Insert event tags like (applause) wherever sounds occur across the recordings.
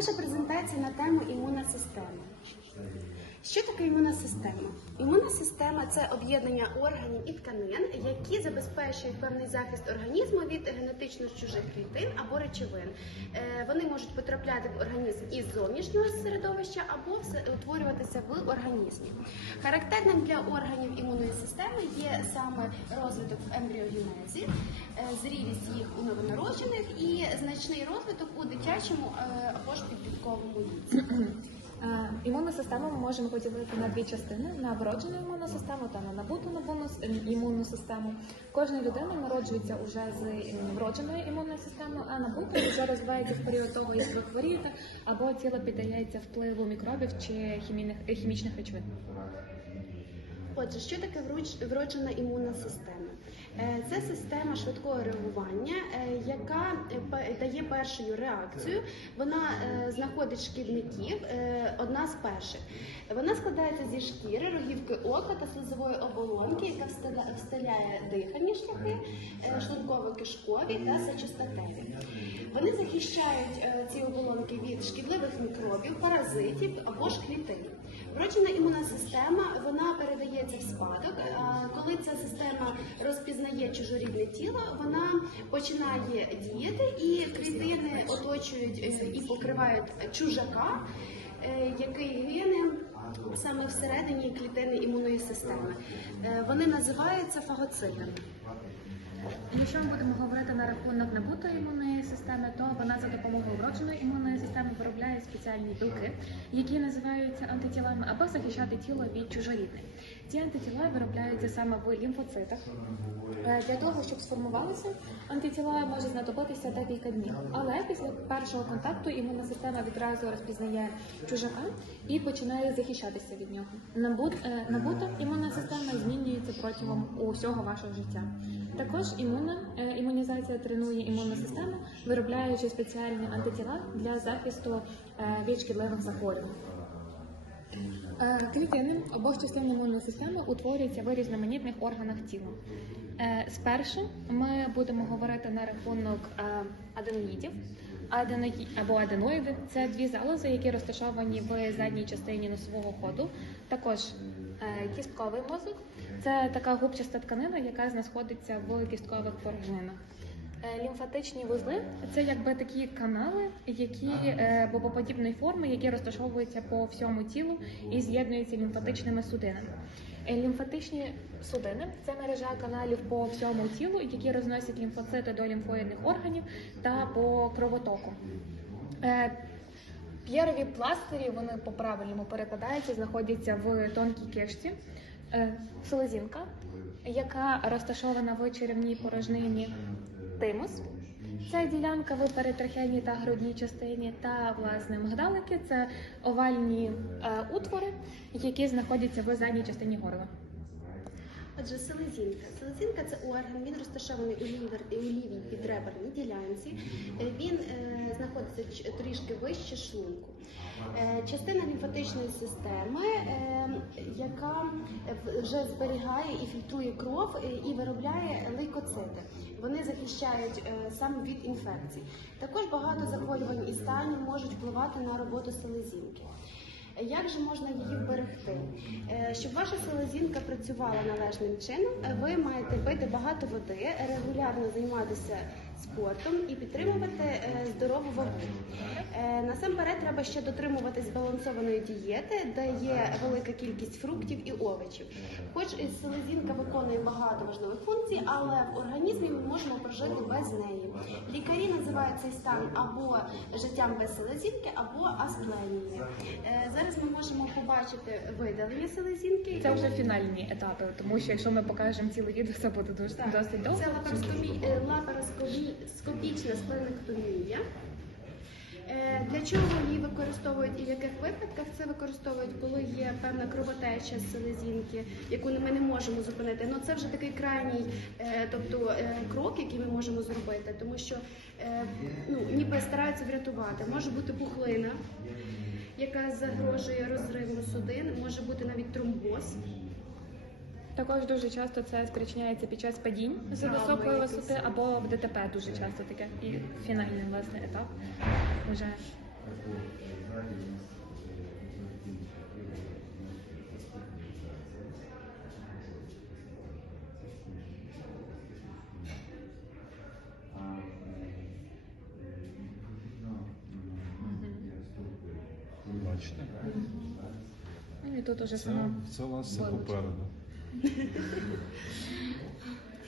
Наша презентація на тему імунна система. Що таке імунна система? Імунна система це об'єднання органів і тканин, які забезпечують певний захист організму від генетично чужих клітин або речовин. Е, Вони можуть потрапляти в організм із зовнішнього середовища або утворюватися в організмі. Характерним для органів імунної системи є саме розвиток ембріогенезі, зрілість їх у новонароджених і значний розвиток у дитячому е, або ж підлітковому віці. Е, Імунну систему ми можемо поділити на дві частини: на вроджену імунну систему та на набуту набуту імунну систему. Кожна людина народжується уже з е, вродженою імунною системою, а набута вже розвивається в період того, як ви хворієте, або тіло піддається впливу мікробів чи е, хімічних речовин. Отже, що таке вроджена імунна система? Е, Це система швидкого реагування, е, яка е, дає першою реакцію. Вона знаходить шкідників, одна з перших. Вона складається зі шкіри, рогівки ока та слизової оболонки, яка встиляє дихальні шляхи, е, шлунково-кишкові та сечостатеві. Вони захищають е, ці оболонки від шкідливих мікробів, паразитів або ж клітин. Вроджена імунна система вона передається в спадок. Коли ця система розпізнає чужорідне тіло, вона починає діяти, і клітини оточують е, і покривають чужака, е, який гине саме всередині клітини імунної системи. Е, Вони називаються фагоцитами. Якщо ми будемо говорити на рахунок набутої імунної системи, то вона за допомогою вродженої імунної системи виробляє спеціальні білки, які називаються антитілами, або захищати тіло від чужорідних. Ці антитіла виробляються саме в лімфоцитах. Е, Для того, щоб сформувалися, антитіла може знадобитися декілька днів. Але після першого контакту імунна система відразу розпізнає чужака і починає захищатися від нього. Набут, е, набута імунна система змінюється протягом усього вашого життя. Також імунна е, імунізація тренує імунну систему, виробляючи спеціальні антитіла для захисту від шкідливих захворювань. Е, Клітини обох частин імунної системи утворюються в різноманітних органах тіла. Е, Спершу ми будемо говорити на рахунок е, аденоїдів. Аденої або аденоїди це дві залози, які розташовані в задній частині носового ходу. Також кістковий мозок це така губчаста тканина, яка знаходиться в кісткових порожнинах. Е, Лімфатичні вузли це якби такі канали, які е, бобоподібної форми, які розташовуються по всьому тілу і з'єднуються лімфатичними судинами. Е, Лімфатичні судини це мережа каналів по всьому тілу, які розносять лімфоцити до лімфоїдних органів та по кровотоку. П'єрові пластирі, вони по-правильному перекладаються, знаходяться в тонкій кишці. Селезінка, яка розташована в черевній порожнині тимус. Це ділянка в перетрахейній та грудній частині, та власне мигдалики це овальні е, утвори, які знаходяться в задній частині горла. Отже, селезінка. Селезінка це орган, він розташований у лівій підреберній ділянці. Е, Він е, знаходиться трішки вище шлунку. Е, частина лімфатичної системи, яка вже зберігає і фільтрує кров і виробляє лейкоцити. Вони захищають саме від інфекцій. Також багато захворювань і станів можуть впливати на роботу селезінки. Як же можна її вберегти? Е, Щоб ваша селезінка працювала належним чином, е, ви маєте пити багато води, регулярно займатися спортом і підтримувати е, здорову вагу. Е, Насамперед треба ще дотримуватись збалансованої дієти, де є велика кількість фруктів і овочів. Хоч і селезінка виконує багато важливих функцій, але в організмі ми можемо прожити без неї. Лікарі називають цей стан або життям без селезінки, або аспленією. Е, Зараз ми можемо побачити видалення селезінки. Це вже фінальні етапи, тому що якщо ми покажемо ціле відео, це буде досить довго. Це лапароскопі- лапароскопічна спленектомія. Е, Для чого її використовують і в яких випадках це використовують, коли є певна кровотеча з селезінки, яку ми не можемо зупинити. Ну це вже такий крайній, е, тобто е, крок, який ми можемо зробити, тому що ну ніби стараються врятувати. Може бути пухлина, яка загрожує розриву судин, може бути навіть тромбоз. Також дуже часто це спричиняється під час падінь з високої висоти або в ДТП дуже часто таке. І фінальний власне етап вже Бачите? Ну і тут уже Це, сама. це у вас все попереду. (laughs)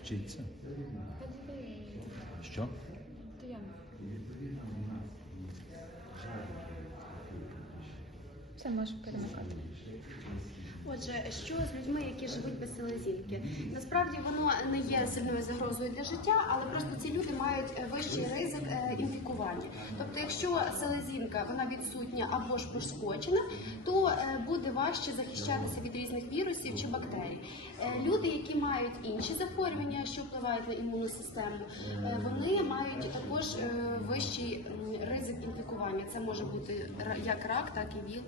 Вчіться. Що? Все можемо перемикати. Отже, що з людьми, які живуть без селезінки? Насправді воно не є сильною загрозою для життя, але просто ці люди мають е, вищий ризик е, інфікування. Тобто, якщо селезінка вона відсутня або ж пошкоджена, то е, буде важче захищатися від різних вірусів чи бактерій. Люди, які мають інші захворювання, що впливають на імунну систему, вони мають також вищий ризик інфікування. Це може бути як рак, так і ВІЛ.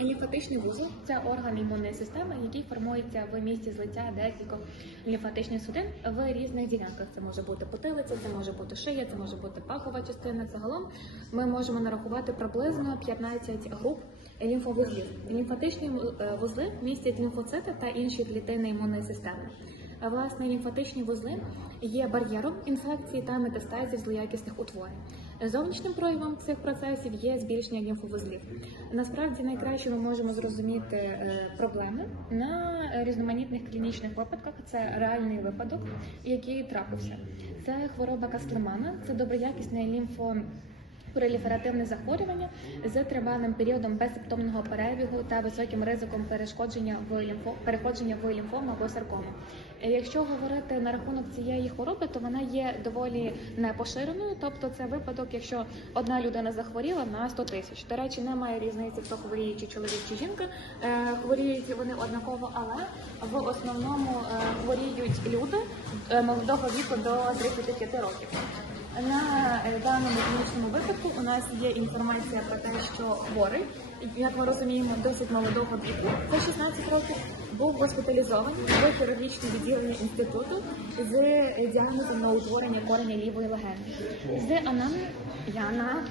Лімфатичний вузол це орган імунної системи, який формується в місці злиття декількох лімфатичних судин в різних ділянках. Це може бути потилиця, це може бути шия, це може бути пахова частина. Загалом ми можемо нарахувати приблизно 15 груп лімфовузлів. Лімфатичні е, вузли містять лімфоцити та інші клітини імунної системи. Власне, лімфатичні вузли є бар'єром інфекції та метастазів злоякісних утворень. Зовнішнім проявом цих процесів є збільшення лімфовузлів. Насправді найкраще ми можемо зрозуміти е, проблеми на різноманітних клінічних випадках. Це реальний випадок, який трапився. Це хвороба Кастлемана, це доброякісне лімфо. Проліферативне захворювання з тривалим періодом безсимптомного перебігу та високим ризиком перешкодження в лімфо переходження в лімфому або саркому. Е, Якщо говорити на рахунок цієї хвороби, то вона є доволі непоширеною. Тобто, це випадок, якщо одна людина захворіла на 100 тисяч. До речі, немає різниці, хто хворіє, чи чоловік, чи жінка. Е, Хворіють вони однаково, але в основному е, хворіють люди молодого віку до 35 років. На е, даному клінічному випадку у нас є інформація про те, що хворий, як ми розуміємо, досить молодого віку, за 16 років, був госпіталізований в хірургічне відділення інституту з е, діагнозом на утворення кореня лівої легені. З анамнезу, Яна,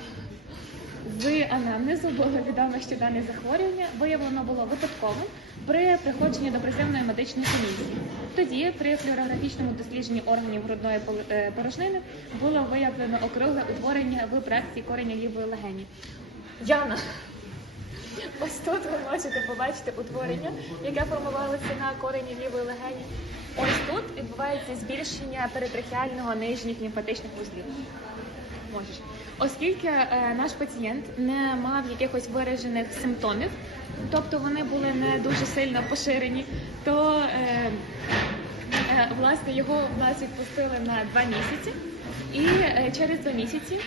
з анамнезу було відомо, що дане захворювання виявлено було випадковим при приходженні до приземної медичної комісії. Тоді при флюорографічному дослідженні органів грудної е, порожнини було виявлено округле утворення в проекції кореня лівої легені. Яна, ось тут ви можете побачити утворення, яке формувалося на корені лівої легені. Ось тут відбувається збільшення перитрахіального нижніх лімфатичних вузлів. Можеш. Оскільки е, наш пацієнт не мав якихось виражених симптомів, тобто вони були не дуже сильно поширені, то е, е, власне його в нас відпустили на два місяці. І через два місяці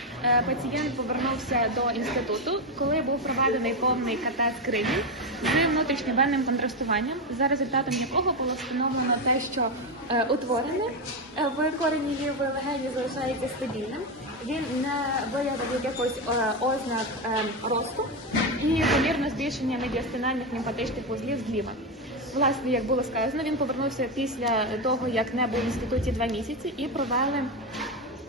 пацієнт повернувся до інституту, коли був проведений повний КТ-скринінг з внутрішньовенним контрастуванням, за результатом якого було встановлено те, що утворене в корені лівої легені залишається стабільним. Він не виявив якихось е, ознак е, росту і помірне збільшення медіастинальних лімфатичних вузлів зліва. Власне, як було сказано, він повернувся після того, як не був в інституті два місяці, і провели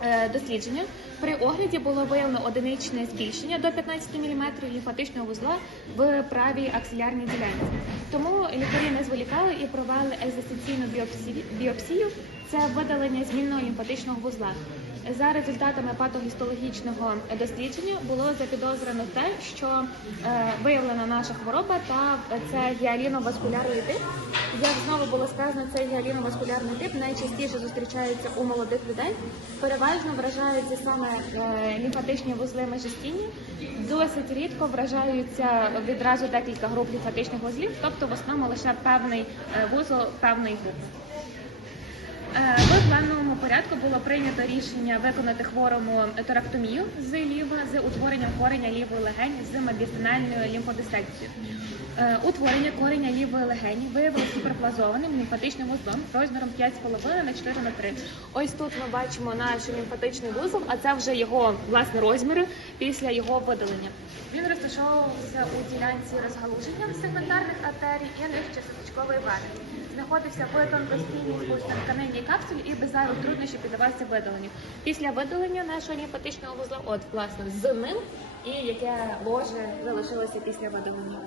е, дослідження. При огляді було виявлено одиничне збільшення до 15 мм лімфатичного вузла в правій аксилярній ділянці. Тому лікарі не зволікали і провели екзистенційну біопсію це видалення змінного лімфатичного вузла. За результатами патогістологічного дослідження було запідозрено те, що е, виявлена наша хвороба, та це гіаліноваскулярний тип. Як знову було сказано, цей гіаліноваскулярний тип найчастіше зустрічається у молодих людей. Переважно вражаються саме е, лімфатичні вузли межестіння. Досить рідко вражаються відразу декілька груп лімфатичних вузлів, тобто в основному лише певний е, вузол певної групи. Порядку було прийнято рішення виконати хворому торактомію з ліва з утворенням кореня лівої легені з медіастинальною лімфодисекцією. Е, Утворення кореня лівої легені виявилося суперплазованим лімфатичним вузлом розміром 5,5 на 4 на 3. Ось тут ми бачимо наш лімфатичний вузол, а це вже його власне розміри після його видалення. Він розташовувався у ділянці розгалуження сегментарних артерій і нижче сосочкової вени. Знаходився в тонкостійній спустій тканинній капсулі і без зайвих труднощів піддавався видаленню. Після видалення нашого лімфатичного вузла, от власне з ним, і яке ложе залишилося після видалення.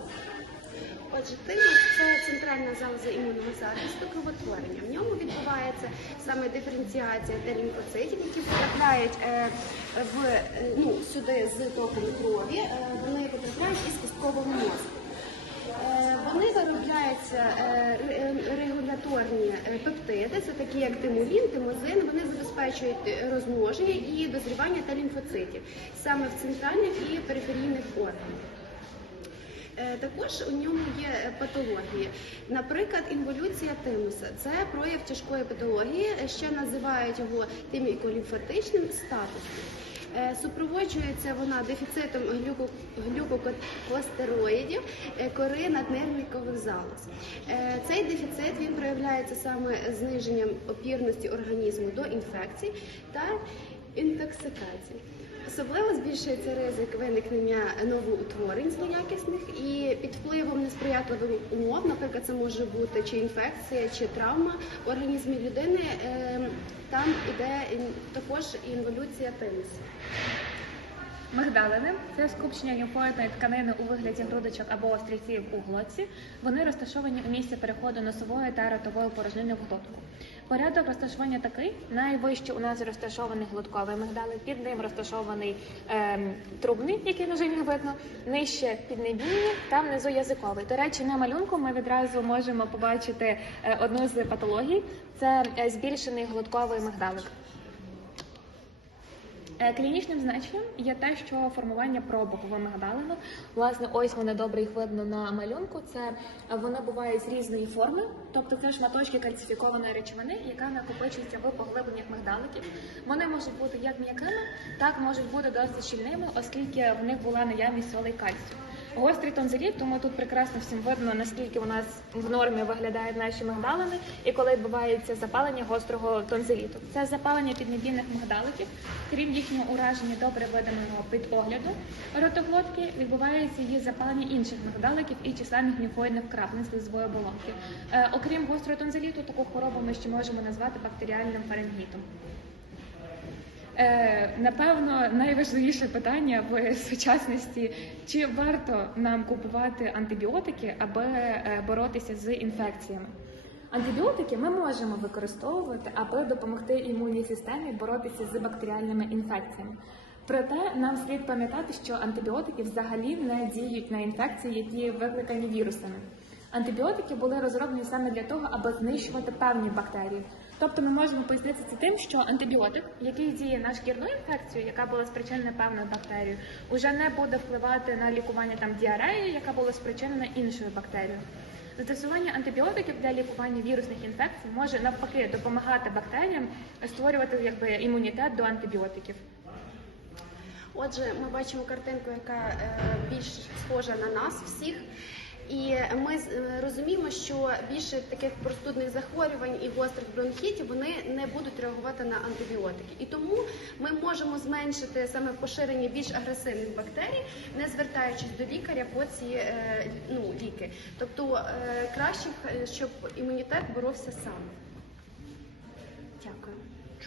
Отже, тимус це центральна залоза імунного захисту кровотворення. В ньому відбувається саме диференціація Т лімфоцитів, які потрапляють е, е, ну, сюди з током крові. Е, вони потрапляють із кісткового мозку. Вони виробляються регуляторні пептиди, це такі як тимулін, тимозин. Вони забезпечують розмноження і дозрівання та лімфоцитів саме в центральних і периферійних органах. Е, Також у ньому є е, патології, наприклад, інволюція тимуса. Це прояв тяжкої патології, е, ще називають його тиміколімфатичним статусом. Супроводжується вона дефіцитом глюко- глюкокостероїдів кори наднервникових залоз. Цей дефіцит він проявляється саме зниженням опірності організму до інфекцій та інтоксикацій. Особливо збільшується ризик виникнення новоутворень злоякісних і під впливом несприятливих умов, наприклад, це може бути чи інфекція, чи травма в організмі людини. е, Там іде також інволюція тимусу. Мигдалини це скупчення лімфоїдної тканини у вигляді грудочок або острівців у глотці. Вони розташовані у місці переходу носової та ротової порожнини в глотку. Порядок розташування такий: найвище у нас розташований глотковий мигдалик, під ним розташований ем, трубний, який на жаль не видно, нижче піднебінні та внизу язиковий. До речі, на малюнку ми відразу можемо побачити е, одну з патологій: це е, збільшений глотковий мигдалик. Е, Клінічним значенням є те, що формування пробок в власне, ось вони добре їх видно на малюнку. Це е, вони бувають з різної форми, тобто це шматочки кальцифікованої речовини, яка накопичується в поглибленнях мигдаликів. Вони можуть бути як м'якими, так можуть бути досить щільними, оскільки в них була наявність солей кальцію. Гострий тонзиліт, тому тут прекрасно всім видно, наскільки у нас в нормі виглядають наші мигдалини, і коли відбувається запалення гострого тонзиліту. Це запалення піднебійних мигдаликів, крім їхнього ураження добре видимого під огляду ротоглотки, відбувається її запалення інших мигдаликів і численних лімфоїдних краплин слизової оболонки. Е, окрім гострого тонзиліту, таку хворобу ми ще можемо назвати бактеріальним фарингітом. Е, напевно, найважливіше питання в сучасності: чи варто нам купувати антибіотики, аби е, боротися з інфекціями? Антибіотики ми можемо використовувати, аби допомогти імунній системі боротися з бактеріальними інфекціями. Проте нам слід пам'ятати, що антибіотики взагалі не діють на інфекції, які викликані вірусами. Антибіотики були розроблені саме для того, аби знищувати певні бактерії. Тобто ми можемо пояснити це тим, що антибіотик, який діє на шкірну інфекцію, яка була спричинена певною бактерією, уже не буде впливати на лікування там діареї, яка була спричинена іншою бактерією. Застосування антибіотиків для лікування вірусних інфекцій може навпаки допомагати бактеріям створювати якби імунітет до антибіотиків. Отже, ми бачимо картинку, яка е, більш схожа на нас всіх. І ми е, розуміємо, що більше таких простудних захворювань і гострих бронхітів вони не будуть реагувати на антибіотики. І тому ми можемо зменшити саме поширення більш агресивних бактерій, не звертаючись до лікаря по ці е, ну, ліки. Тобто е, краще, щоб імунітет боровся сам. Дякую.